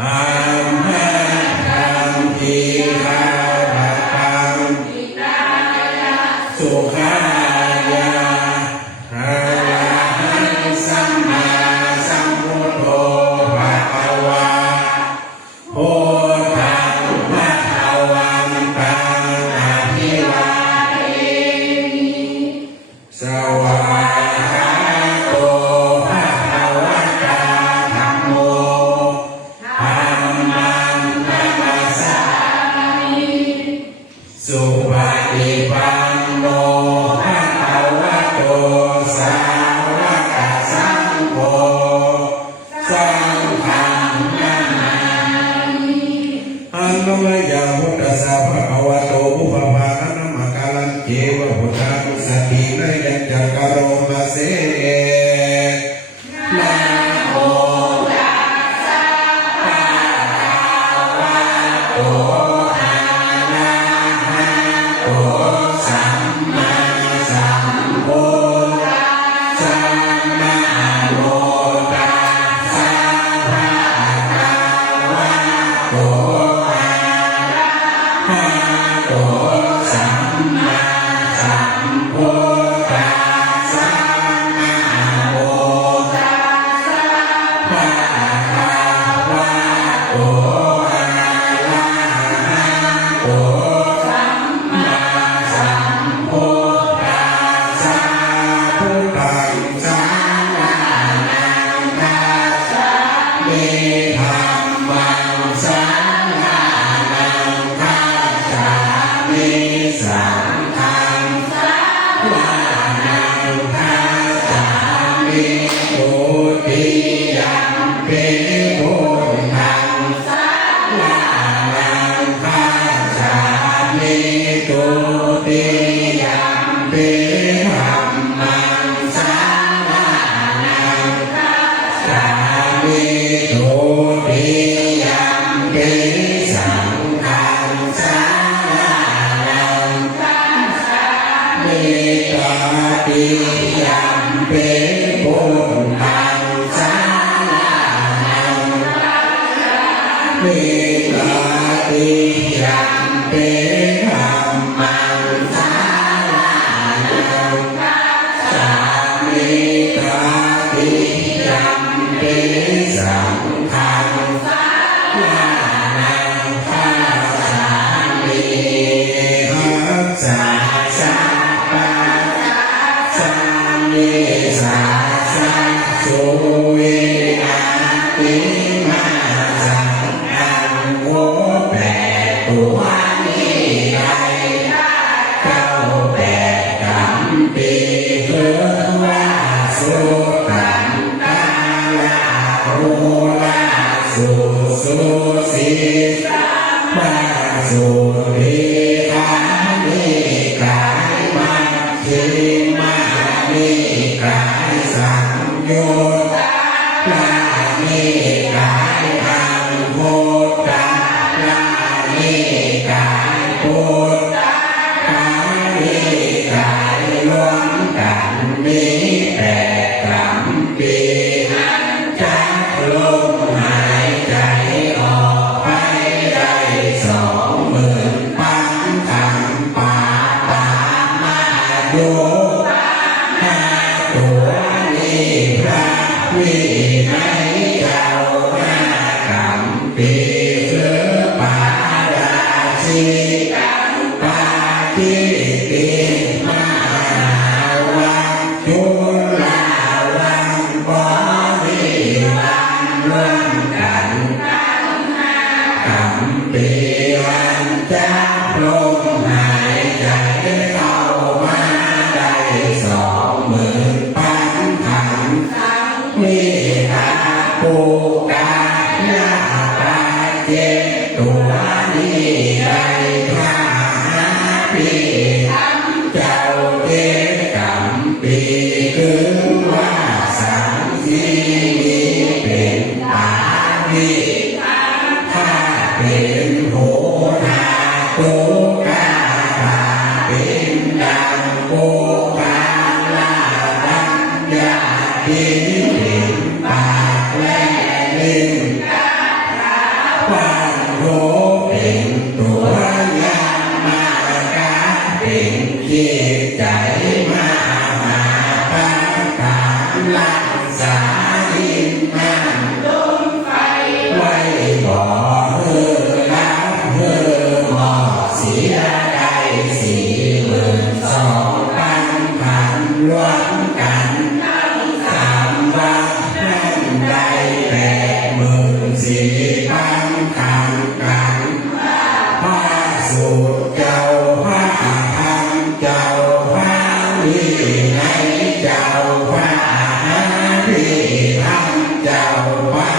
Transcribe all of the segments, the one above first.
หัมหังทีฆาตังสุขายาอรหังสัมมาสัมพุทโธภะคะวาพุทธังภะคะวันตังอะภิวาเทมิสวากขาโตภะคะวะตาธัมโมธัมมังนัมสสามิสุปฏิปันโนภะคะวะโตสาวกสังโฆสังฆังนามามิอะระมะยะพุทธัสสะภะคะวะโตปุพพะคะนะมะกะลังเจวะพุทธานุสตินะยัญจะกะโรมะเสนะโมตัสสะภะคะวะโตอะระหะโตสัมมาสัมพุทธัสสะนะโมตัสสะภะคะวะโตอะระหะโตสัมมาสัมพุทธัสสะนะโมตัสสะภะคะวะโตอะระหะโตสัมมาสัมพุทธัสสะพุทธังสารนังคัจฉามิธัมมังสารนังคัจฉามิสังฆังสารนังคัจฉามิทุติยัมปิพุทธังสารนังคัจฉามิทุติยัมปิธัมมังสารนังคัจฉามิทุติยัมปิสังฆังสารนังคัจฉามิตติยัมปิพุทธังสารนังคัจฉามิตติยัมปิธัมมังสารนังคัจฉามิตติยัมปิสังฆังสารนังคัจฉามิหัสสะสัพพะสามิสัสสะสุวิอาติมาสังอังโฆแปดตัวนี้ใดเก้าแปดกัมปีเพื่อว่าสุตันตาลาภูลาสุสุสีสัมมาสุริคานิกายมัชฌิมานิกายสังโยตลานิกายอังโคตาลานิกายพุทธกายนิกายรวมกันมีแปดกัมปีอันจักลมหายใจออกไปได้20,000ปันขังปาปามาโยหาตัวนี้พระวินัยเจ้าหน้ากัมปีคือปาราชิกังปาทิติมาวังจุลาวังบริวันรวมกันกัมปีวันจักลมหายใจเข้ามาได้20,000ปันขังมีตาปูกาญาตาเจตัวนี้ได้ข้าหาปีเจ้าเทกัมปีคือว่าสังสีเป็นตาวิถ้าเป็นโหราตุกาตาเป็นดังโกกาลาดังยาติเป็นปากและลิ้น พันขันกันพระสุเจ้าพระธรรมเจ้าพระวินัยเจ้าพระอภิธรรมเจ้าพระ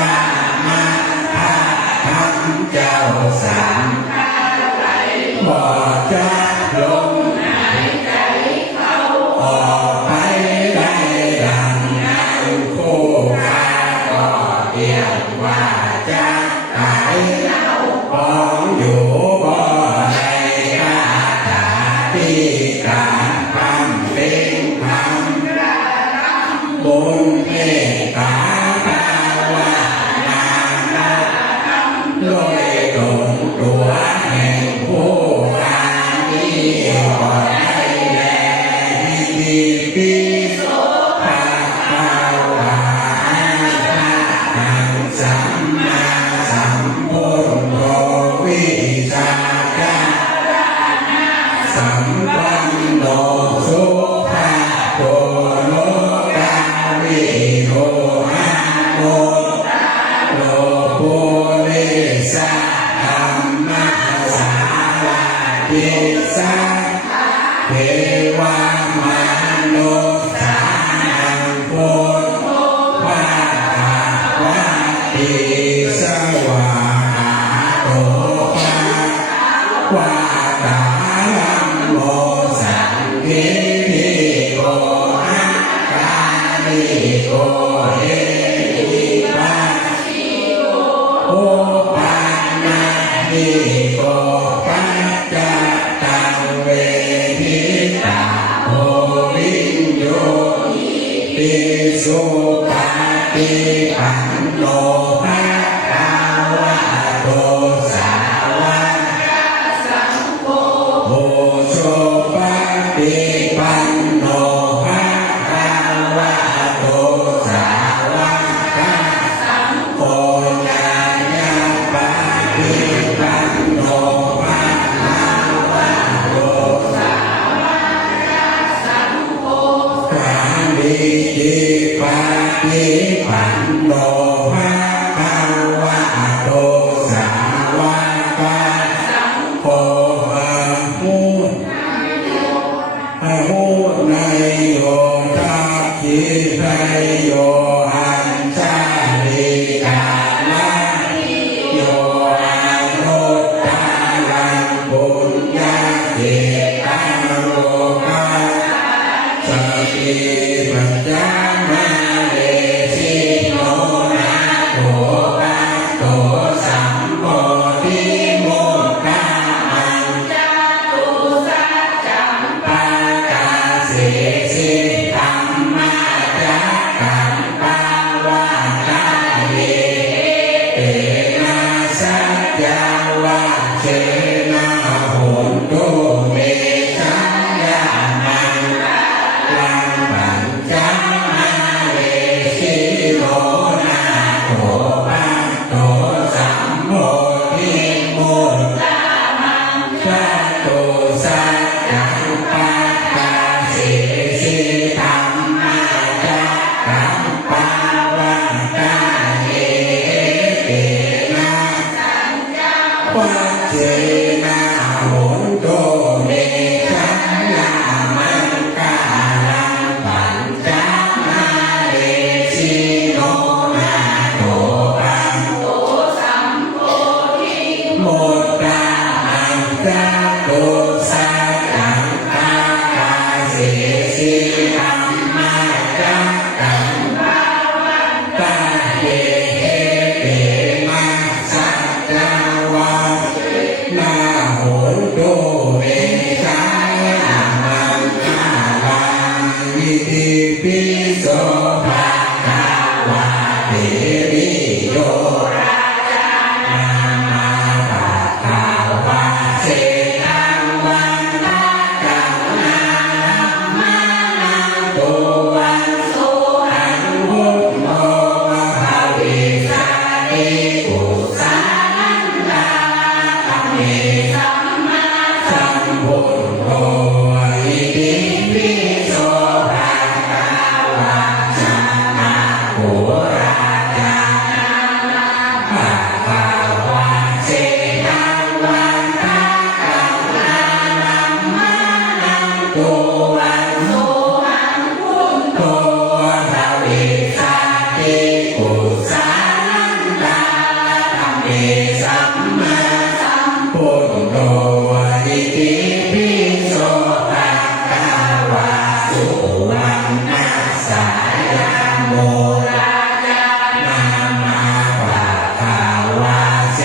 ละมาพระธรรมเจ้าสามบ่จะลงหายใจเข้าออกไปได้ดังนั้นผู้ข้าก็เรียกว่าจะตายของอยู่บ่ได้คาถาที่การทำเป็นธรรมบุญเมตตาภาวนาโดยตนตัวแห่งผู้การนี้ก็ได้แลที่ปีโสภาภาวาทังสัมมาสัมพุทโธวิชาจารณะสัมปันโนสุภาโตโลกาวิโหโมโลปุริสะธัมมาสาราติสะเทวามนุษย์สานังพุทธวาทวาติสวาหาโตภาวาตาลัมโมสังคิริโกอาการิโกเอหิปัสสิโกโอปันนาหิโกปัจจตังเวทิตาโอวิญโยติสุปฏิปันโนภะคะวะโตสาวกสังโฆโอโชปฏิปันโนภะคะวะโตสาวกสังโฆญาญาปฏิปันโนภะคะวะโตสาวกสังโฆกาลิจิปฏิปันโนภะคะวะโตสาวกสังโฆอะมุอะมุนายโยทักขิไทยโยอัญชาลิกาลาโยอานุตตาลังปุญญาเจตาโลกาสัพพิปัญญามาเลสิโนนาโตปะโตสัมโพธิโมกขามัญจตุสัจจัมปากาเสสิธัมมาจักขังปาวาตาเยเตนะสัจจาวาเชนะโหนตุเมสัญญานังลังปัญจมาเลสิโนนาโตปะโตสัมโพธิโมกขามัญจตุสัจจัมปากาเสสิธัมมาจักขังปาวาตาเยเตนะปัจเจนะโหนตุเมสัญญามังกาลังปัญจมาเลสิโนนาโตปะโตสัมโพธิโมกขามัญจตุสัจจัมปากาเสสิธัมมาจักขังปาวาตาเยเตนะสัจจาวานาโหนตุเมสัญญามังคาลังอิติปิโสภะคะวะเตมิโยราชานามาปัฏฐาวะเสตังวันทะกังนานัมมานังตุวันโสหังพุทโธวะภาวิสาติกุสานันดาธัมเมสัมมาสัมพุทโธอิติปิโสภะคะวะสัมมาปุราจานา มิสัมมาสัมพุทโธอิติปิโสภะคะวะสุวรรณสายาโมราจานามาภะคะวะเส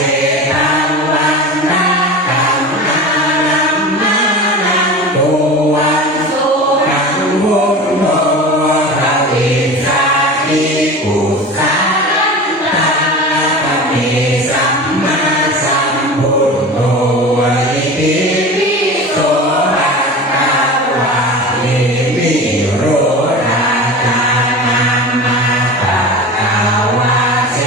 ตังวันนะกัมมานัมมานังตุวันสุขังพุทโธภวิสาติกุสาลันตาธรรมิสัมมาสัมพุทโธอิติปิโสภะคะวะเอมิโรราจานามาภะคะวะเส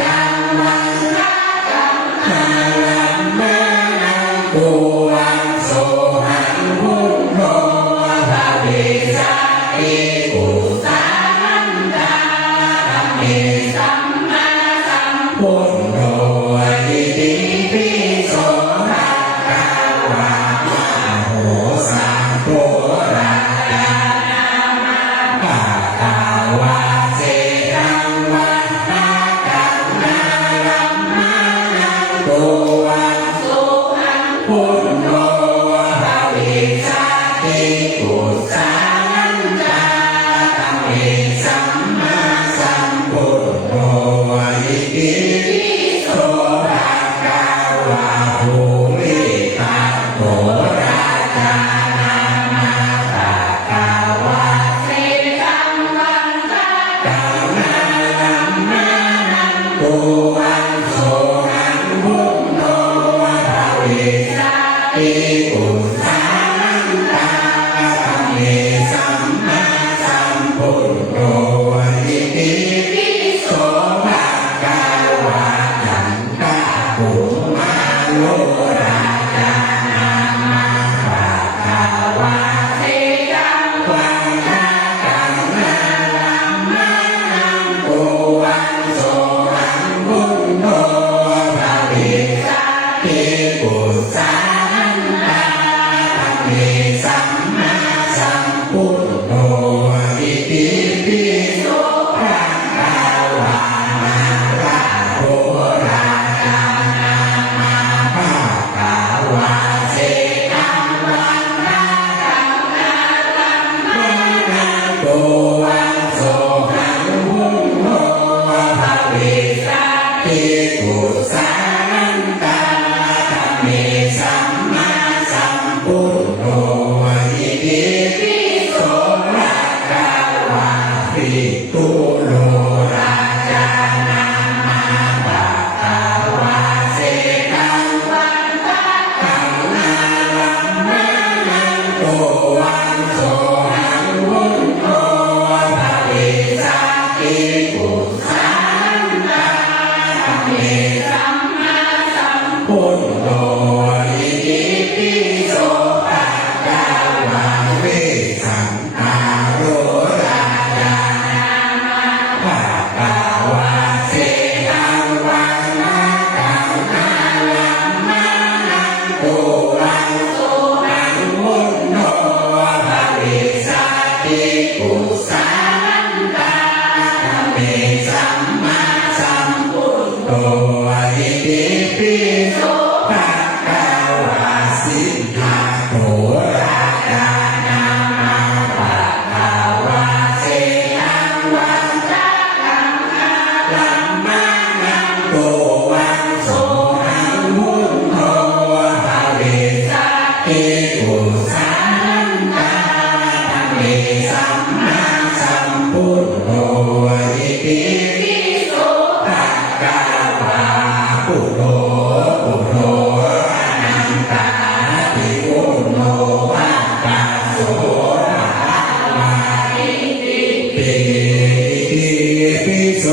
ตังวันนะกัมมานัมมานังตุวันโสหังพุทโธภวิสาติกุสาลันตาธรรมิสัมมาสัมพุทโธอิติปิโสภะคะวะมโหสังโฆราจานามาภะคะวะเสตังวันนะกัมมานัมมานังตุวันสุขังพุทโธภวิสาติกุสาลันตาธรรมิสัมมาสัมพุทโธอิติปิโสภะคะวะภูริทัตโตราจานามาภะคะวะเสตังวันนะกัมมานัมมานังตุวันโสหังพุทโธภวิสาติกุสาลันตาธรรมิสัมมาสัมพุทโธอิติปิโสภะคะวะจันทะภูมาโลราจานามาภะคะวะเสตังวันนะกัมมานัมมานังตุวันโสหังพุทโธภวิสาติกุสาลันตาธรรมิสัมมาสัมพุทโธอิติปิโสภะคะวะมาระโหราจานามาภะคะวะเสตังวันนะกัมมานัมมานังตุวันโสหังพุทโธภวิสาติกุสาลันตาธรรมิสัมมาสัมพุทโธอิติปิโสภะคะวะภิกขุโลราจานามาภะคะวะเสตังวันนะกัมมานัมมานังตุวันโสหังพุทโธภวิสาติกุสาลันตาธรรมิสัมมาสัมพุทโธอิติปิโสภะคะวะเวสันตาโรราจานามาภะคะวะเสตังวันนะกัมมานัมมานังตุวันโสหังพุทโธภวิสาติกุสาลันตาธรรมิสัมมาสัมพุทโธอิติปิโสภะคะวะสิทธาโตราจานามาภะคะวะเสตังวันนะกัมมานัมมานังตุวันโสหังพุทโธภวิสาติกุสาลันตาธรรมิสัมมาสัมพุทโธอิติปิโสภะคะวะพุทโธพุทโธอนันตาติพุทโธภะคะโสภะคะวะอิติปิโส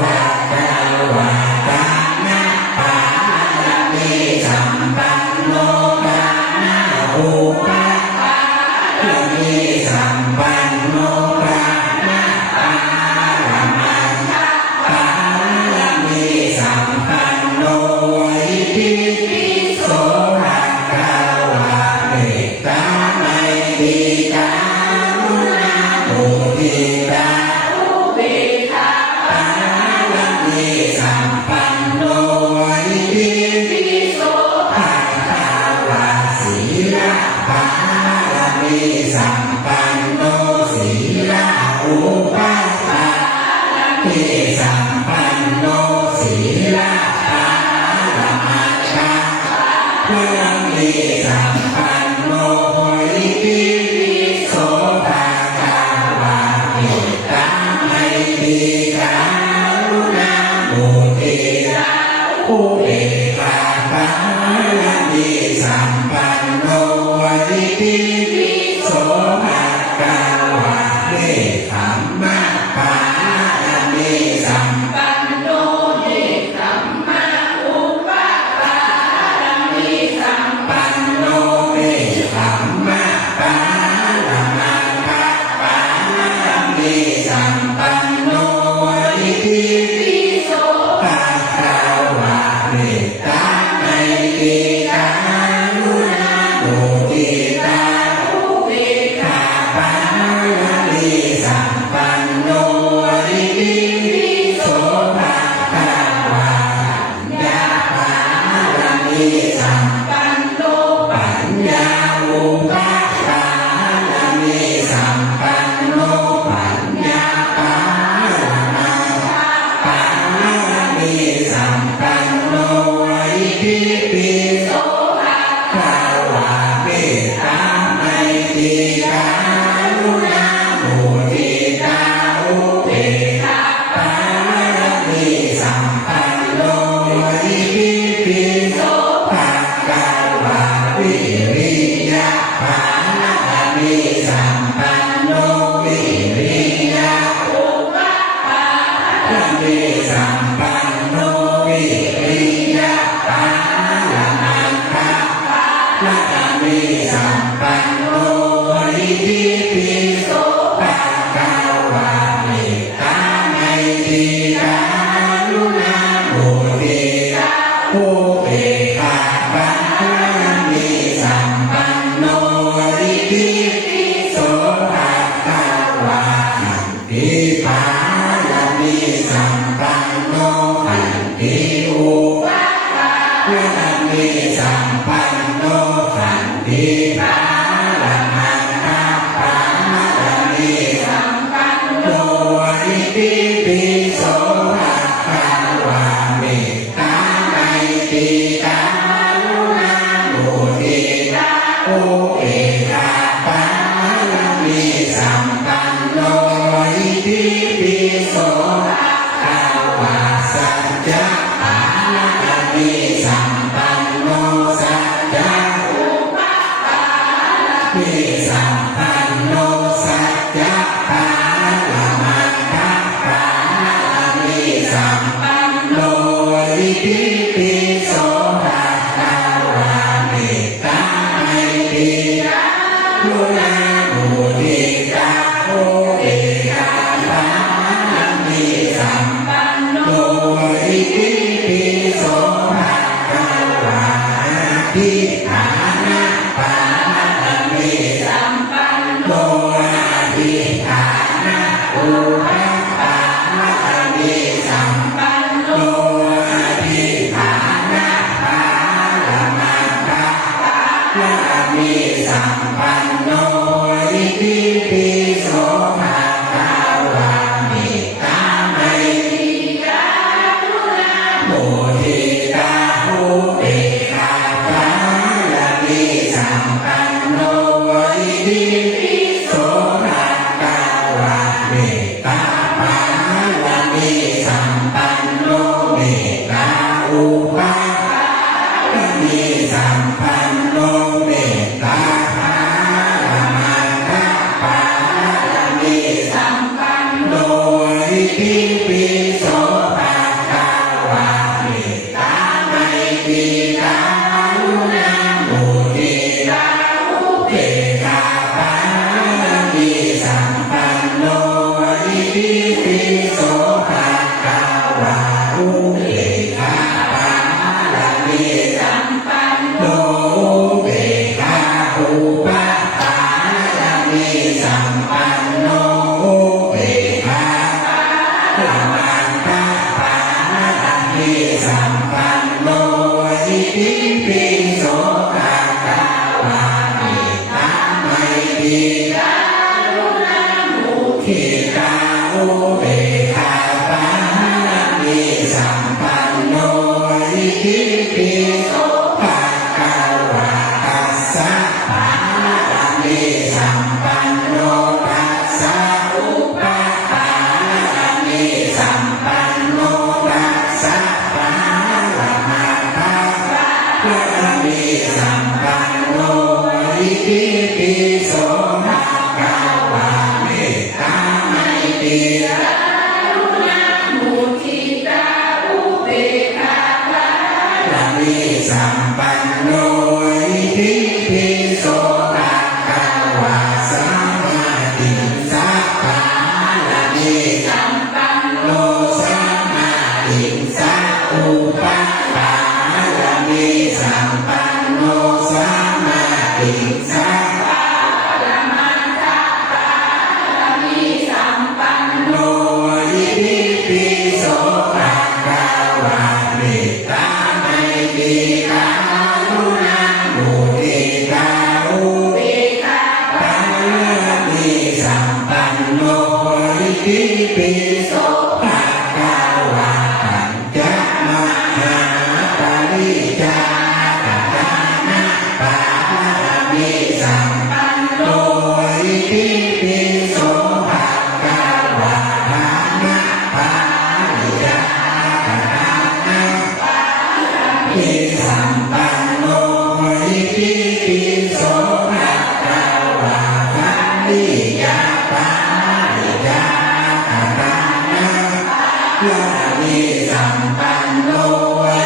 ภะคะวะตานะปาลามิสัมปันโนภะนะอุปะปาลามิสัมปันโนภะนะปาลามันทะปาลามิสัมปันโน สัมปันโนอิติปิโสภะคะวะเมตตาไมตรีกรุณามุทิตาอุเบกขาปาลามิสัมปันโนอิติปิโสภะคะวะเนคขมมะปาลามิสัมปันโนเนคขมมะอุปปาลามิสัมปันโนเนคขมมะปาลามังคะปาลามิสัมปันโนอิติปิโสภะคะวะเมตตาไมตรีกรุณามุทิตาอุเบกขาปาลามิสัมปันโนอิติปิโสภะคะวะปัญญาปาลามิสัมปันโนปัญญาอุปปาลามิสัมปันโนปัญญาปาลามังคะปาลามิสัมปันโนอิติปิโสภะคะวะเมตตาไมตรีกรุณามุทิตาอุเบกขาปาลามิสัมปันโนอิติปิโสภะคะวะวิริยะปาลามิสัมปันโนวิริยะอุปปาลามิสัมปันโนวิริยะปาลามังคะปาลามิสัมปันโนอิติปิโสภะคะวะเมตตาไมตรีกรุณามุทิตาอุเบกขาปาลามิสัมปันโนอิติปิโสภะคะวะขันติปาลามิสัมปันโนขันติอุปปาลามิสัมปันโนขันติปาลามังคะปาลามิสัมปันโนอิติปิโสภะคะวะเมตตาไมตรีกรุณามุทิตาอุเบกขาปาลามิสัมปันโนอิติปิโสภะคะวะสัจจะปาลามิสัมปันโนสัจจะอุปปาลามิสัมปันโนสัจจะปาลามังคะปาลามิสัมปันโนอิติปิโสภะคะวะเมตตาไมตรีกรุณามุทิตาอุเบกขาปาลามิสัมปันโนอิติปิโสภะคะวะอธิฐานะปาลามิสัมปันโนอธิฐานะอุปปาลามิสัมปันโนอธิฐานะปาลามังคะปาลามิสัมปันโนอิติปิโสภะคะวะเมตตาไมตรีกรุณามุทิตาอุเบกขาปาลามิสัมปันโนอิติปิโสภะคะวะเมตตาปาลามิสัมปันโนเมตตาอุปปาลามิสัมปันโนเมตตาปาลามังคะปาลามิสัมปันโนอิติปิโสภะคะวะเมตตาไมตรีกรุณามุทิตาอุเบกขาปาลามิสัมปันโนอิติปิโสภะคะวะอุเบกขาปาล สัมปันโนอิติปิโสภะคะวะเมตตาไมตรีสัมปันโนอิติปิโสภะคะวะสัมมาทิฏฐิสัพพะละเนสัมปันโนสัมมาทิฏฐิอุปปาละเนสัมปันโนสัมมาทิฏฐิโนอิติปิโสภะคะวะเมตตาไมตรีกรุณามุทิตาอุเบกขาปัลลิสัมปันโนอิติปิโสภะคะวะปัญจมหาปริจาคทานะปาลมิสัมปันโนอิติปิโสภะคะวะทานะปาลิจาคทานะมิสัมปันโนอิติปิโสภะคะวะคันติยาปาลิจาคทานะลามิสัมปันโน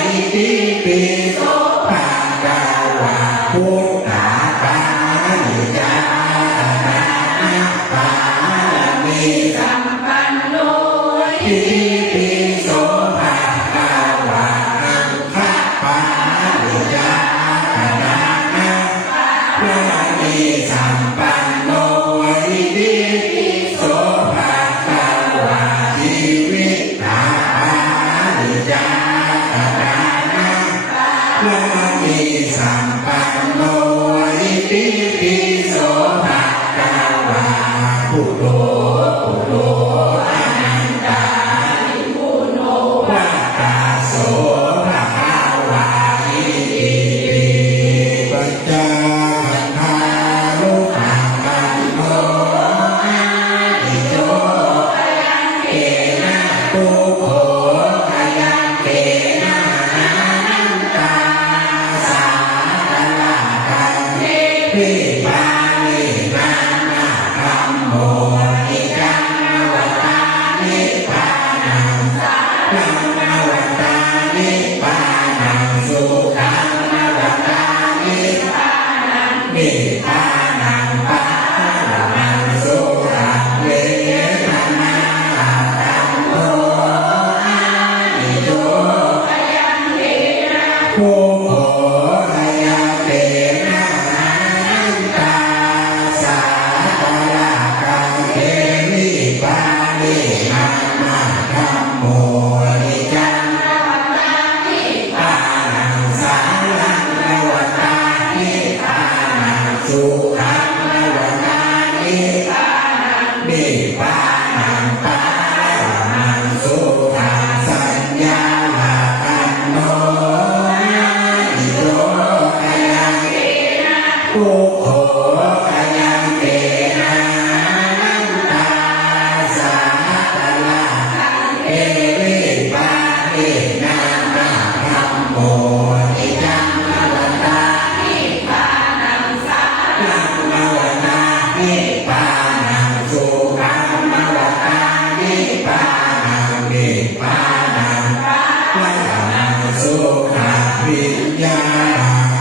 อิติปิโสภะคะวะพุทธาปาลิจาคทานะปาลมิสัมปันโนอิติปิโสภะคะวะอังคปาลิจาคทานะลามิสัมปันโนอิติปิโสภะคะวะชีวิตตาปาลิจาคทานะลามิสัมปันโนอิติปิโสภะคะวะพุทโธพุทโธอนันตาลิปุโนวัตตาโสภะคะวะอิติปิปัจจาทารุปังคันโตอานิโจยังเกนะปุโขยังเกนะอานันตาสาธาราคันเทปิปานินานาธัมโมนิจังนวตานิพพานังสัพพังนวตานิพพานังสุขังนวตานิพพานังนิพพานังปะละมังสุขังเวทนาธัมโมอานิโจยังเกนะปุโขยังเกนะอานันตาสาธาราคังเทวิปานินานาธัมโมนิจังนวตานิพพานังสังฆังนวตานิพพานังสุขังนวตานิพพานังนิพพานังปาละมังสุขังสัญญาลาคันโนอานิโจยังเกนะปุโขยังเกนะอานันตาสาธาราคังเทวิปานินานาธัมโมนิจังนวตานิพพานังสัพพังนวตานิพพานังสุขังนวตานิพพานังนิพพานังปะละมังสุขวิญญา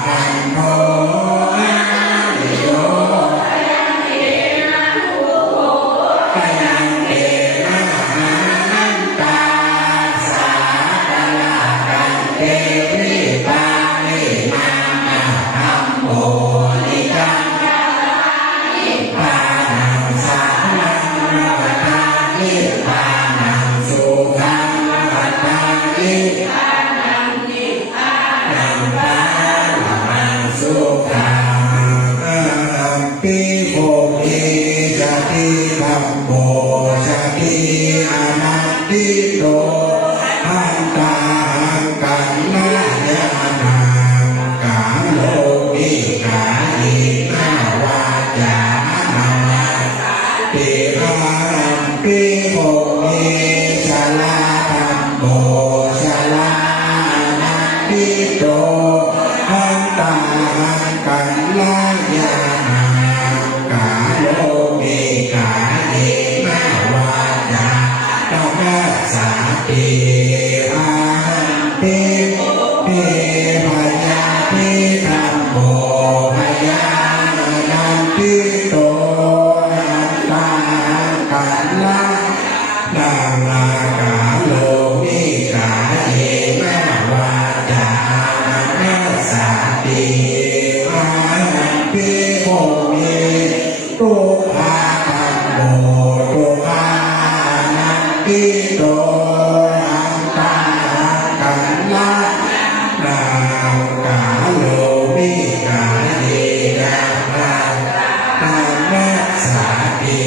ณังโทอานิโยยังเกนะปุโขยังเกนะอานันตาสาธาราคันเทวิปานินานาธัมโมนิจังนวตานิพพานังสัพพังนวตานิพพานังสุขังนวตานิพพานังนิพพานังปาละมังสุขังอาหัมปิโภคิจติธัมโมจติอนัตติโตหันตาหังกันนะญาณังกาโลมิกายินาวาจานามาติอาหัมปิโภคิชลาธัมโมชลาอนัตติโต หันตาหันกันลายาหากาโลมิกาเยนาวาจาตถาสาติอาหันติเอพยาธิธัมโมพยานันติโตหันตาหันกันลานาวากาโลมิกาเยนาวาจาตถาสาติอาหันติโมมิตุภาธัมโมตุภานันติโตหันตาหันกันลานากาโลมิกาเยนะภาธรรมสาติ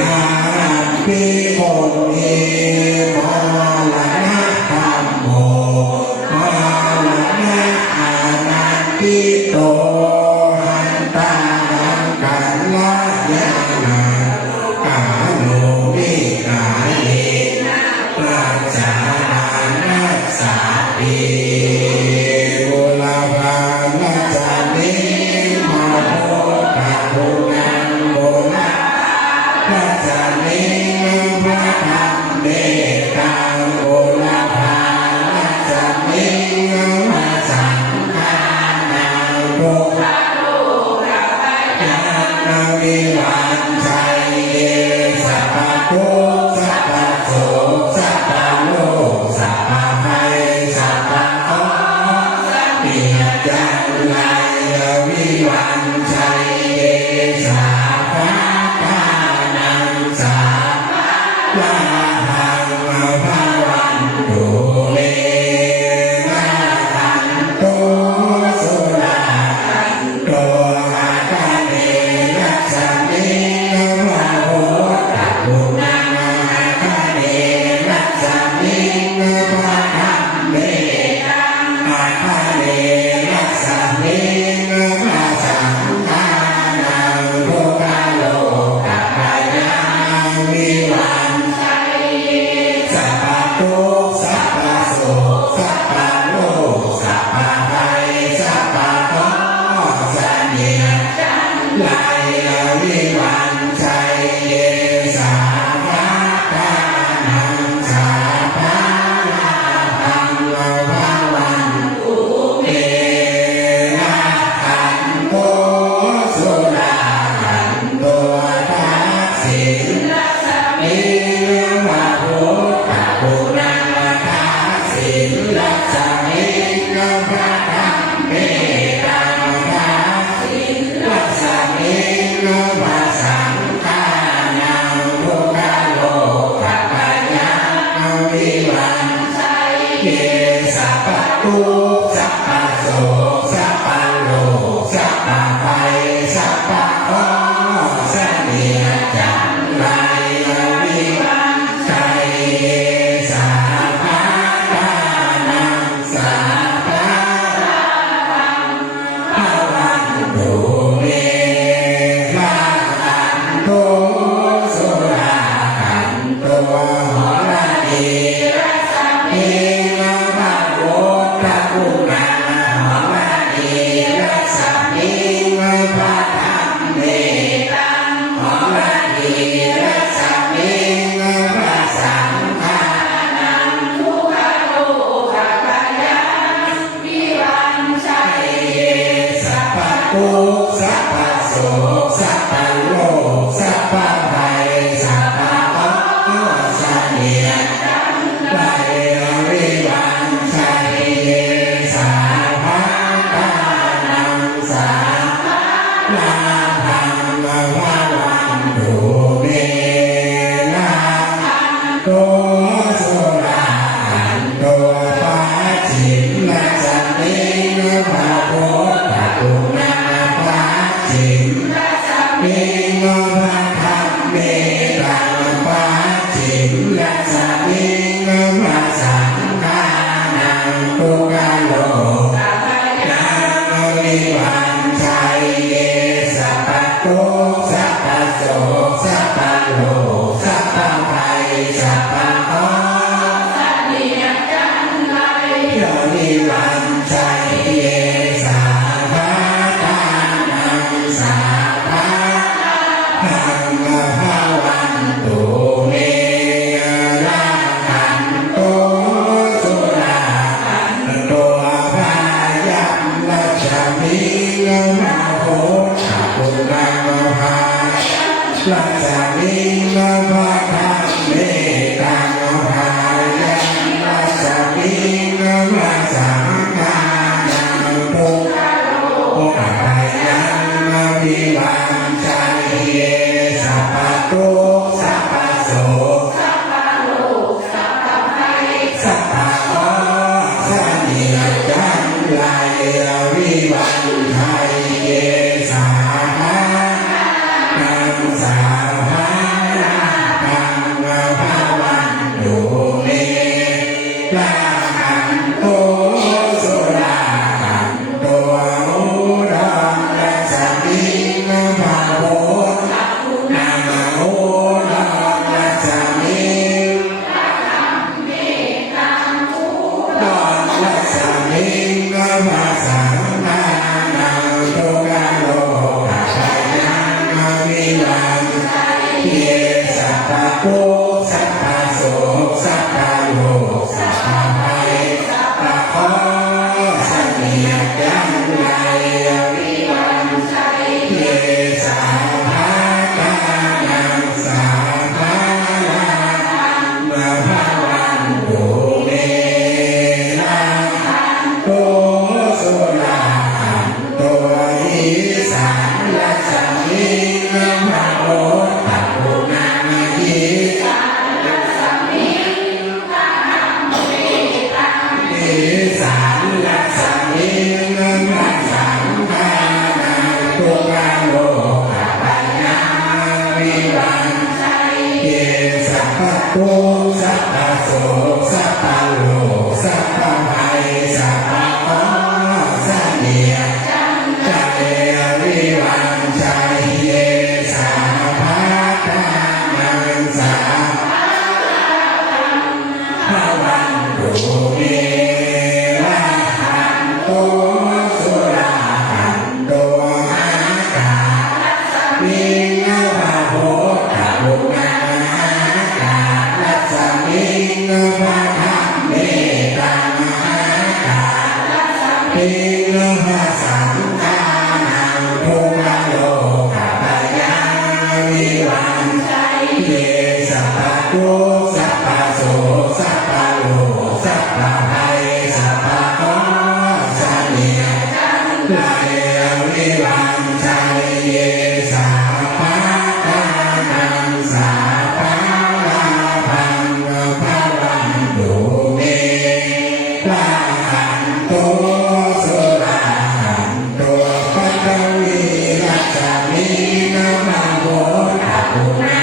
อาหันติโมมิมรณะธัมโมมรณะอานันติโตหันตาหันกันลายานากาโลมิกาเยนะพระจานาสาติโอลาภาลาจานิมาโพธาภูนังโมนะพระจานิพระธรรมเมตตังโอลาภาลาจานิมาสังฆานาโรยาวิวันชัยเยสัพพะทุกข์สัพพะโสกสัพพะโลกสัพพะภัยสัพพะเคราะห์เปียกจันไรวิวันชัยเยสัพพะทานังสัพพะลาหังภาวันตุเมนะขันโตสุราขันโตอาคาเนรัสสมิงวะโหตปุนังอาคาเนรัสสมิงพระธรรมเมตังอาคาเนรัสสมิงพระสังฆานังโลกาโลกัปปายาวิวันชัยสัพพะทุกข์สัพพะโศกสัพพะโลกสัพพะภัยสัพพะเคราะห์เสนียดจันไรวิวันชัยเยสัพพะทานังสัพพะลาภังภาวันตุเมนะขันโตสุราขันโตทักษิณมิวะโหตปุนังทักษิณรัสสมิงพระธรรมเมตังทักษิณรัสสมิงพระสังฆานังโลกาโลกัปปายาวิวันชัยเยสัพพะทุกข์สัพพะโศกสัพพะโลกสัพพะภัยสัพพะเคราะห์เสนียดจันไรวิวันชัยเยสัพพะทานังสัพพะลาภังภาวันตุเมนะขันโตสุราขันโตหรณีรัสสมิงพระโพธาภูนังหรณีรัสสมิงพระธรรมเมตังหรณีรัสสมิงพระสังฆานังทุกขโลกัปปายาวิวันชัยเยสัพพะทุกข์สัพพะโศกสัพพะโลกสัพพะภัยสัพพะเคราะห์เสนียดจันไรวิวันชัยเยสัพพะทานังสัพพะลาภังภาวันตุเมนะขันโตสุราขันโตปัจฉิมรัสสมิงพระโพธาภูนังปัจฉิมรัสสมิงพระธรรมเมตังปัจฉิมรัสสมิงพระสังฆานังทุกขโลกัปปายาวิวันชัยเยสัพพะทุกข์สัพพะโศกสัพพะโลกสัพพะภัยสัพพะเคราะห์เสนียดจันไรวิวันชัยเย ภาสังฆานังทุกขโลกภัยยังวิวังเยสัพพะทุกข์สัพพะโศกสัพพะโลกสัพพะภัยสัพพะเคราะห์เสนียดจังไรวิวังเยสัพพะทานังสัพพะลาภังมะภะวันตุเมนะตุสุราหันตัวอิสังลัสสมิงพะโอตะปุนามิอิสังลัสสมิงพะสังฆานังทุกขโลกภัยยังวิวังเยสัพพะทุกข์สัพพะโศกสัพพะโลกสัพพะภัยสัพพะเคราะห์เสนียดจังไรวิวังชัยเยสัพพะทานังสัพพะวันตุเมนะหันตุสุราหันตุอากาศมิงพะโพธะปุณากาลัสสมิงพะธัมเมตังอากามิงพะสังฆานังทุกขโลกภัยยังวิวังเยสัพพะทุกข์สัพพะโศกสัพพะโลกสัพพะภัยสัพพะเคราะห์เสนียดจังไรวิวังชัยเยสัพพะทานังสัพพะลาภังภะวันตุเมลาหันตุสุราหันตุปัทวีรัสสมิงพะโพธะปุณา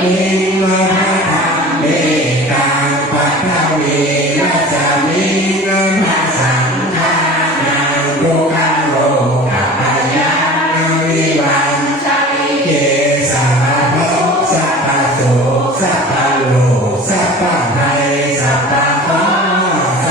มิงพะธัมเมตังปัทวีรัสสมิงพะสังฆานังทุกขโลกภัยยังวิวังเยสัพพะทุกข์สัพพะโศกสัพพะโลกสัพพะภัยสัพพะเคราะห์เส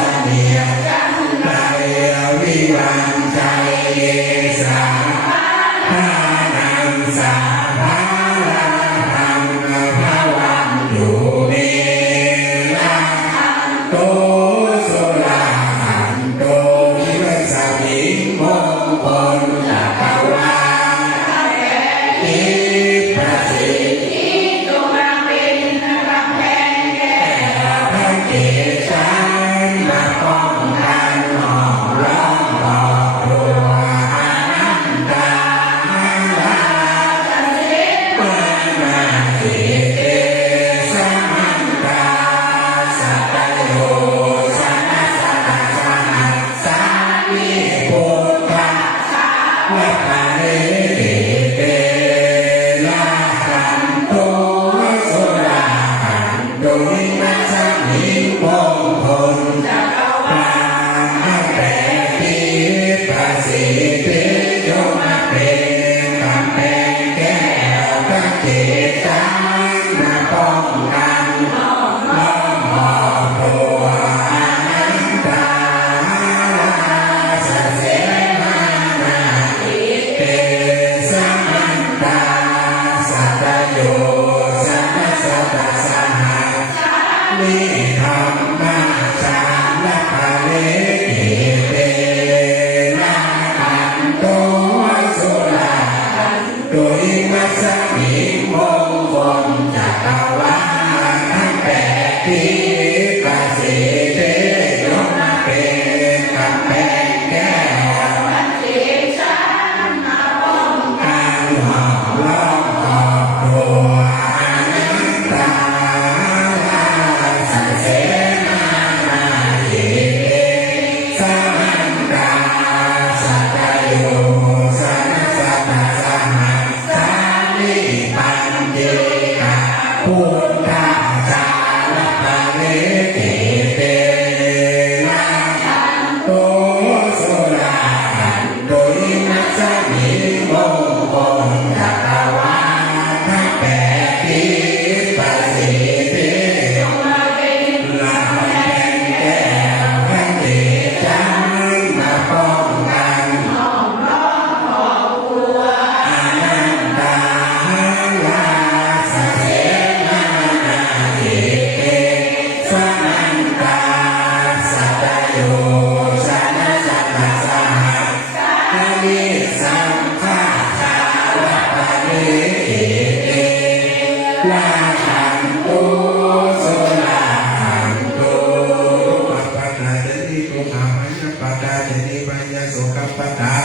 ขามัญญปตาเจนิปัญญโสกัปปตา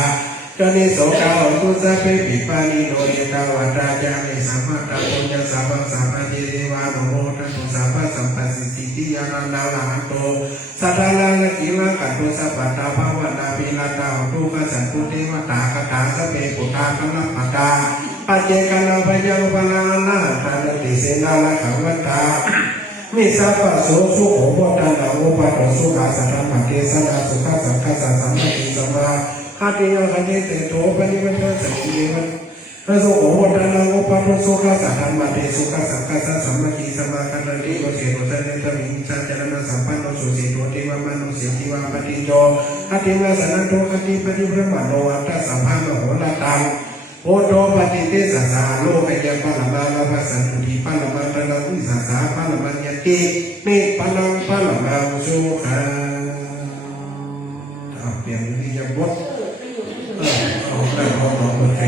จนิโสกาอุตุสัพเพปิปานิโนเยกาวัตตาจามิสัมมาตาปุญญสัพพะสัมปะเจเรวานุโมทันตุสัพพะสัมปะสิทธิยานันดาลาหันโตสัทธาลังกิลังกัตตุสัพพะตาภวนาปิลาตาหุตุกัสสันตุเทวตาคตาสเปปุตตาคัลปตาปัจเจกนาปัญญอุปนานาทานติเสนาลขังวัตตามิสัพพะโสสุโขโพตันนาอุปาโตสุขาสัทธะเทสนาสุขสังฆสัมมาติสัมมาหาติยังคันเตโตปนิวัตสังเกวันพระสุโขโพตันนาอุปาโตสุขาสัทธะเทสุขสังฆสัมมาติสัมมาคันติโกเสโตสันเตมิสัจจารณสัมปันโนสุสีโตติวามนุเสติวาปฏิโตอติมาสนันโตอติปฏิพระมโนอัตตสัมภามโหรตังโอโตปฏิเตสสาโลกยัปะละมาลาภสันตุทิปะละมันตะลังวิสาสาปะละมันยติเมปะลังปะละมังสุขังเปลี่ยนวิริยบทเอาได้พอเปิดเพลง